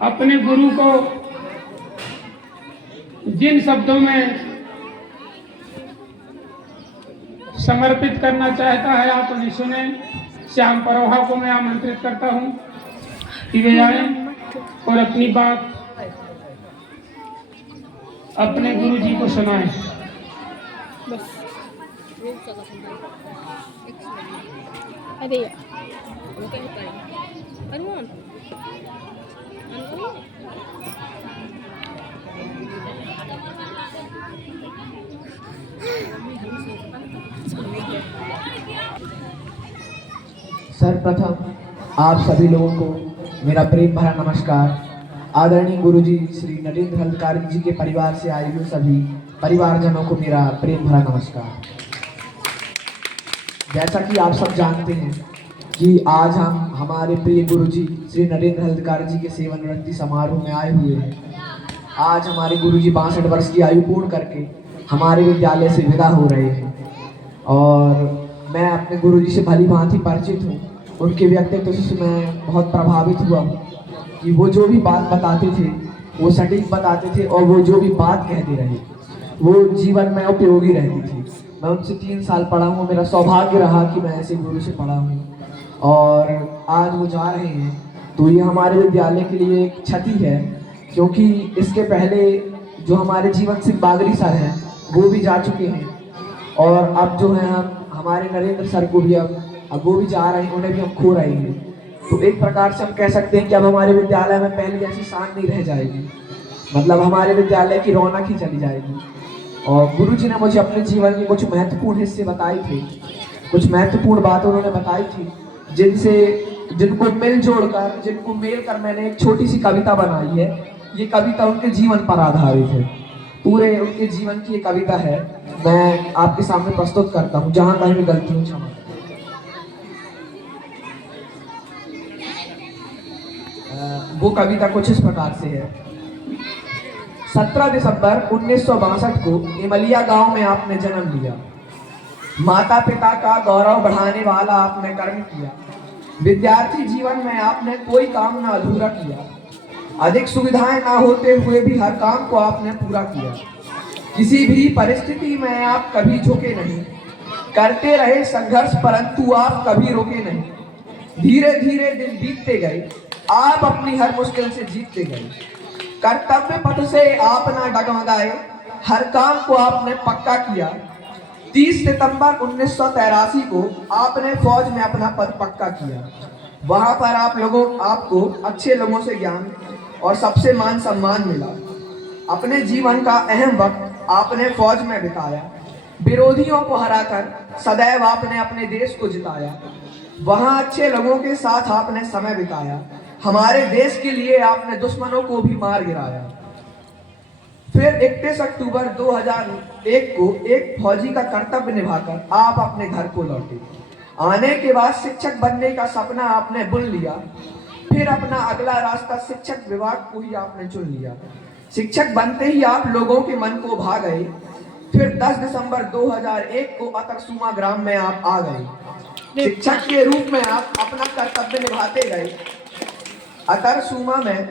अपने गुरु को जिन शब्दों में समर्पित करना चाहता है आप उन्हें सुने। श्याम परोहा को मैं आमंत्रित करता हूं कि वे आए और अपनी बात अपने गुरु जी को सुनाएं। अरे सर्वप्रथम आप सभी लोगों को मेरा प्रेम भरा नमस्कार। आदरणीय गुरुजी श्री नरेंद्र हल्दकार जी के परिवार से आए हुए सभी परिवारजनों को मेरा प्रेम भरा नमस्कार। जैसा कि आप सब जानते हैं कि आज हम हमारे प्रिय गुरुजी श्री नरेंद्र हल्दकार जी के सेवानिवृत्ति समारोह में आए हुए हैं। आज हमारे गुरुजी 62 वर्ष की आयु पूर्ण करके हमारे विद्यालय से विदा हो रहे हैं और मैं अपने गुरुजी से भली भांति परिचित हूँ। उनके व्यक्तित्व से मैं बहुत प्रभावित हुआ कि वो जो भी बात बताते थे वो सटीक बताते थे और वो जो भी बात कहते रहे वो जीवन में उपयोगी रहती थी। मैं उनसे 3 साल पढ़ा हूँ। मेरा सौभाग्य रहा कि मैं ऐसे गुरु से पढ़ा हूँ और आज वो जा रहे हैं तो ये हमारे विद्यालय के लिए एक क्षति है, क्योंकि इसके पहले जो हमारे जीवन सिंह बागरी सर हैं वो भी जा चुके हैं और अब जो है हम हमारे नरेंद्र सर को भी अब वो भी जा रहे हैं, उन्हें भी हम खो रहे हैं। तो एक प्रकार से हम कह सकते हैं कि अब हमारे विद्यालय में पहले जैसी शान नहीं रह जाएगी, मतलब हमारे विद्यालय की रौनक ही चली जाएगी। और गुरुजी ने मुझे अपने जीवन के कुछ महत्वपूर्ण हिस्से बताए थे, कुछ महत्वपूर्ण बातें उन्होंने बताई थी जिनको जिनको मेल कर मैंने एक छोटी सी कविता बनाई है। ये कविता उनके जीवन पर आधारित है, पूरे उनके जीवन की ये कविता है। मैं आपके सामने प्रस्तुत करता हूँ, जहाँ कहीं भी गलती हो क्षमा। वो कविता कुछ इस प्रकार से है। 17 दिसंबर 1962 को इमलिया गांव में आपने जन्म लिया। माता पिता का गौरव बढ़ाने वाला आपने कर्म किया। विद्यार्थी जीवन में आपने कोई काम ना अधूरा किया। अधिक सुविधाएं ना होते हुए भी हर काम को आपने पूरा किया। किसी भी परिस्थिति में आप कभी झुके नहीं, करते रहे संघर्ष परंतु आप कभी रुके नहीं। धीरे धीरे दिन बीतते गए, आप अपनी हर मुश्किल से जीतते गए। कर्तव्य पथ से आप ना डगमगाए, हर काम को आपने पक्का किया। 30 सितंबर 1983 को आपने फौज में अपना पद पक्का किया। वहां पर आपको अच्छे लोगों से ज्ञान और सबसे मान सम्मान मिला। अपने जीवन का अहम वक्त आपने फौज में बिताया। विरोधियों को हराकर सदैव आपने अपने देश को जिताया। वहां अच्छे लोगों के साथ आपने समय बिताया। हमारे देश के लिए आपने दुश्मनों को भी मार गिराया। फिर 31 अक्टूबर 2001 को एक फौजी का कर्तव्य निभाकर आप अपने घर को लौटे। आने के बाद शिक्षक बनने का सपना आपने बुन लिया। फिर अपना अगला रास्ता शिक्षक विभाग को ही आपने चुन लिया। शिक्षक बनते ही आप लोगों के मन को भा गए। फिर 10 दिसंबर 2001 को अतरसुमा ग्राम में आप आ गए। शिक्षक के रूप में आप अपना कर्तव्य निभाते गए। अतरसुमा में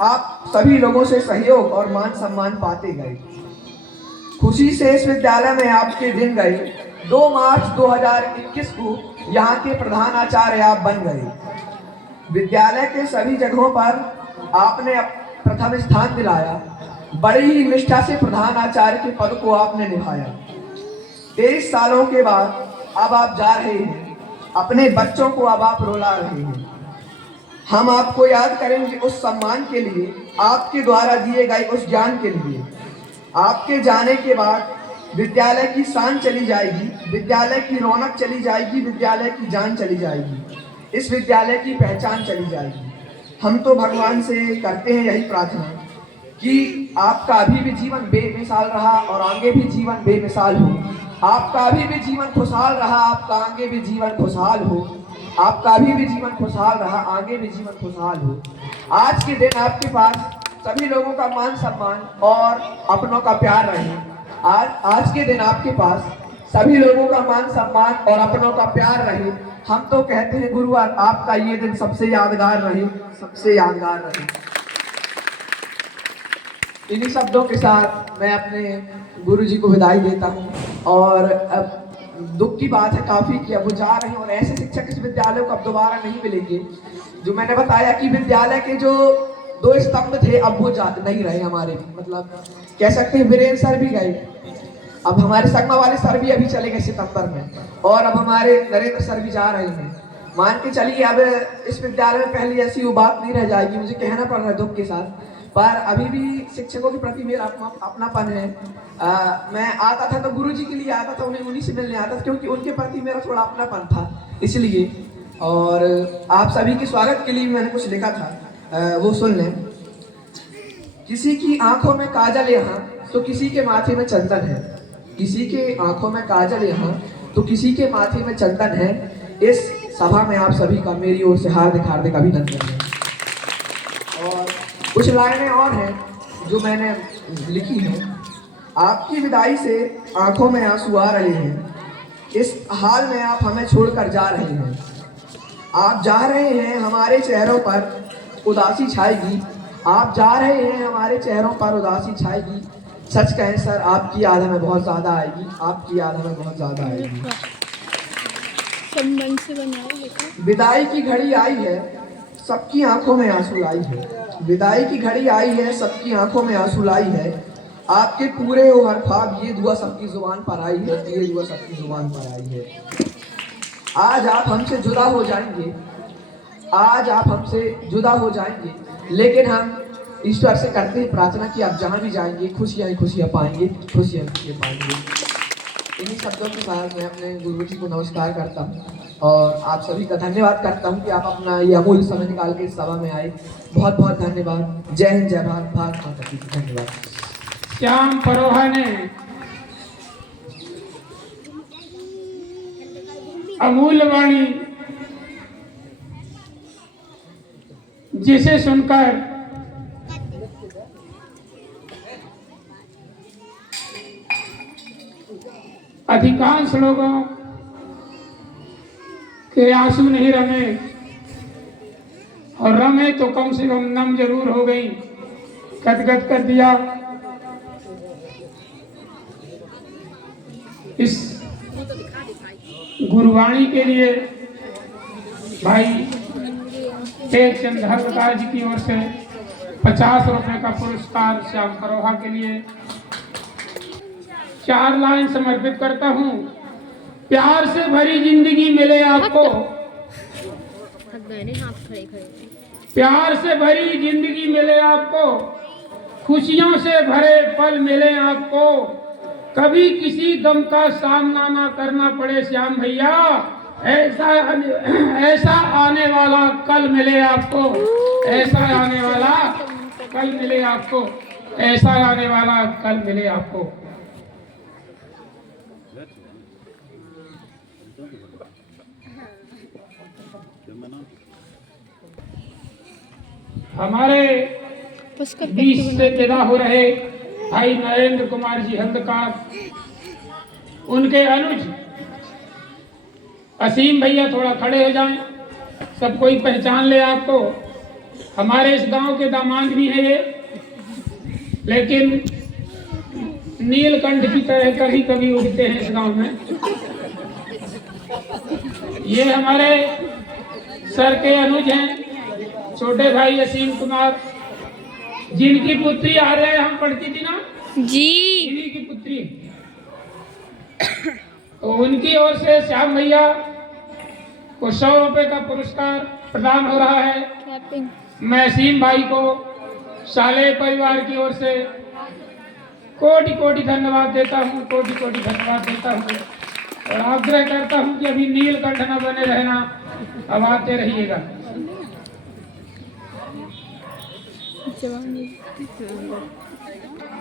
आप सभी लोगों से सहयोग और मान सम्मान पाते गए। खुशी से इस विद्यालय में आपके दिन गए। 2 मार्च 2021 को यहाँ के प्रधानाचार्य आप बन गए। विद्यालय के सभी जगहों पर आपने प्रथम स्थान दिलाया। बड़ी ही निष्ठा से प्रधानाचार्य के पद को आपने निभाया। 23 सालों के बाद अब आप जा रहे हैं। अपने बच्चों को अब आप रुला रहे हैं। हम आपको याद करेंगे उस सम्मान के लिए, आपके द्वारा दिए गए उस ज्ञान के लिए। आपके जाने के बाद विद्यालय की शान चली जाएगी, विद्यालय की रौनक चली जाएगी, विद्यालय की जान चली जाएगी, इस विद्यालय की पहचान चली जाएगी। हम तो भगवान से करते हैं यही प्रार्थना कि आपका अभी भी जीवन बेमिसाल रहा और आगे भी जीवन बेमिसाल हो। आपका अभी भी जीवन खुशहाल रहा, आपका आगे भी जीवन खुशहाल हो। आपका अभी भी जीवन खुशहाल रहा, आगे भी जीवन खुशहाल हो। आज के दिन आपके पास सभी लोगों का मान सम्मान और अपनों का प्यार रहे। आज के दिन आपके पास सभी लोगों का मान सम्मान और अपनों का प्यार रहे। हम तो कहते हैं गुरुवार आपका ये दिन सबसे यादगार रहे, सबसे यादगार रहे। इन्हीं शब्दों के साथ मैं अपने गुरु जी को विदाई देता हूँ। और अब दुख की बात है काफ़ी कि अब वो जा रहे हैं और ऐसे शिक्षक इस विद्यालय को अब दोबारा नहीं मिलेंगे। जो मैंने बताया कि विद्यालय के जो 2 स्तंभ थे अब वो जा नहीं रहे हमारे, मतलब कह सकते हैं वीरेंद्र सर भी गए, अब हमारे सगमा वाले सर भी अभी चले गए सितंबर में, और अब हमारे नरेंद्र सर भी जा रहे हैं। मान के चलिए अब इस विद्यालय में पहले जैसी वो बात नहीं रह जाएगी, मुझे कहना पड़ रहा है दुख के साथ, पर अभी भी शिक्षकों के प्रति मेरा अपनापन है। मैं आता था तो गुरुजी के लिए आता था, उन्हीं से मिलने आता था क्योंकि उनके प्रति मेरा थोड़ा अपनापन था इसलिए। और आप सभी के स्वागत के लिए मैंने कुछ लिखा था, वो सुन लें। किसी की आंखों में काजल यहाँ तो किसी के माथे में चंदन है, किसी के आंखों में काजल यहाँ तो किसी के माथे में चंदन है। इस सभा में आप सभी का मेरी ओर से हार्दिक हार्दिक अभिनंदन है। और कुछ लाइनें और हैं जो मैंने लिखी हैं। आपकी विदाई से आंखों में आंसू आ रहे हैं, इस हाल में आप हमें छोड़कर जा रहे हैं। आप जा रहे हैं हमारे चेहरों पर उदासी छाएगी, आप जा रहे हैं हमारे चेहरों पर उदासी छाएगी। सच कहें सर आपकी याद हमें बहुत ज़्यादा आएगी, आपकी याद हमें बहुत ज़्यादा आएगी। संबंध से बनाया विदाई की घड़ी आई है, सबकी आंखों में आंसू लाई है। विदाई की घड़ी आई है, सबकी आंखों में आंसू लाई है। आपके पूरे हो हर ख्वाब, ये दुआ सबकी जुबान पर आई है, ये दुआ सबकी जुबान पर आई है। आज आप हमसे जुदा हो जाएंगे, आज आप हमसे जुदा हो जाएंगे, लेकिन हम ईश्वर से करते हैं प्रार्थना कि आप जहाँ भी जाएंगे खुशियाँ ही खुशियाँ पाएंगे, खुशियाँ खुशियाँ पाएंगे। इन्हीं शब्दों के साथ मैं अपने गुरु जी को नमस्कार करता हूँ और आप सभी का धन्यवाद करता हूँ कि आप अपना ये अमूल्य समय निकाल के इस सभा में आए। बहुत बहुत धन्यवाद। जय हिंद, जय भारत, भारत माता की धन्यवाद। श्याम परोहा ने अमूल्य वाणी जिसे सुनकर अधिकांश लोगों के आंसू नहीं रमे, और रमे तो कम से कम नम जरूर हो गई, गदगद कर दिया। इस गुरुवाणी के लिए भाई टेकचंद हरदास जी की ओर से 50 रुपए का पुरस्कार श्याम परोहा के लिए 4 लाइन समर्पित करता हूँ। प्यार से भरी जिंदगी मिले आपको, प्यार से भरी जिंदगी मिले आपको, खुशियों से भरे पल मिले आपको, कभी किसी गम का सामना ना करना पड़े श्याम भैया, ऐसा आने वाला कल मिले आपको, ऐसा आने वाला कल मिले आपको, ऐसा आने वाला कल मिले आपको। हमारे बीच से विदा हो रहे भाई नरेंद्र कुमार जी हल्दकार, उनके अनुज असीम भैया थोड़ा खड़े हो जाएं, सब कोई पहचान ले आपको। हमारे इस गांव के दामाद भी हैं ये, लेकिन नीलकंठ की तरह कभी कभी उड़ते हैं इस गांव में। ये हमारे सर के अनुज हैं, छोटे भाई असीम कुमार, जिनकी पुत्री आर्या हम पढ़ती थी ना जी, इन्हीं की पुत्री। तो उनकी ओर से श्याम भैया को 100 रुपए का पुरस्कार प्रदान हो रहा है। मैं असीम भाई को साले परिवार की ओर से कोटि कोटि धन्यवाद देता हूँ, कोटि कोटि धन्यवाद देता हूँ, और आग्रह करता हूँ कि अभी नीलकंठ न बने रहना, अब आते रहिएगा।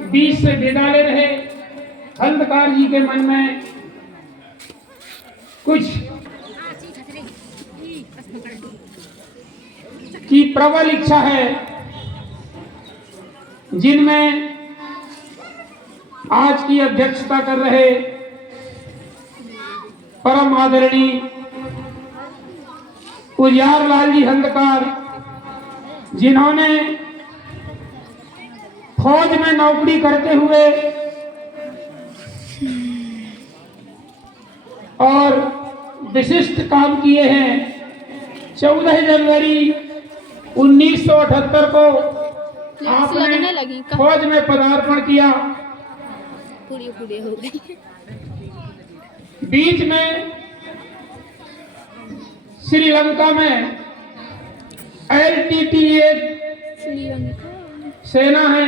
बीच से विदा ले रहे हल्दकार जी के मन में कुछ की प्रबल इच्छा है, जिनमें आज की अध्यक्षता कर रहे परम आदरणीय उजियार लाल जी हल्दकार, जिन्होंने फौज में नौकरी करते हुए और विशिष्ट काम किए हैं। 14 जनवरी 1978 को लगने लगी आपने फौज में पदार्पण किया। पूरी पूरी हो गई। बीच में श्रीलंका में LTTE श्रीलंका सेना है,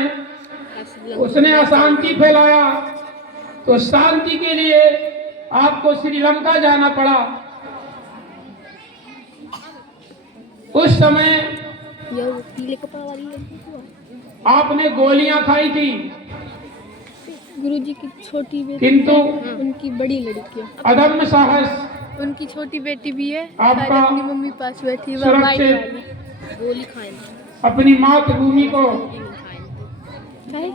उसने अशांति फैलाया, तो शांति के लिए आपको श्रीलंका जाना पड़ा। उस समय ये पीले कपड़ा वाली लड़की को आपने गोलियां खाई थी, गुरुजी की छोटी बेटी किंतु उनकी बड़ी लड़की है। अदम्य साहस, उनकी छोटी बेटी भी है, आपका शायद अपनी मम्मी पास बैठी है, वो सुरक्षित वाइट वाली। गोली खाए अपनी मातृभूमि को है?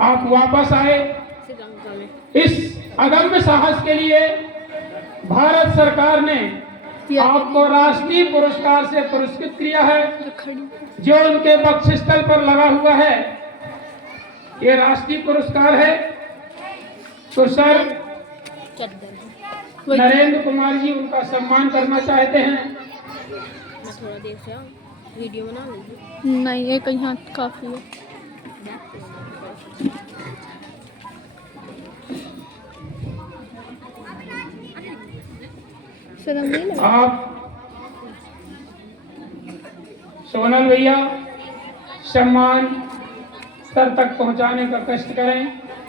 आप वापस आए। श्रीलंका में इस अदम्य साहस के लिए भारत सरकार ने आपको राष्ट्रीय पुरस्कार से पुरस्कृत किया है, जो खड़ी जो उनके बक्षस्थल पर लगा हुआ है। ये राष्ट्रीय पुरस्कार है। तो सर चद्दर नरेंद्र कुमार जी उनका सम्मान करना चाहते हैं। मैं थोड़ा देर से आऊं, वीडियो बना लीजिए। नहीं, एक यहाँ काफी है। शर्म नहीं लगा? आप सोनल भैया सम्मान सर तक पहुंचाने का कष्ट करें।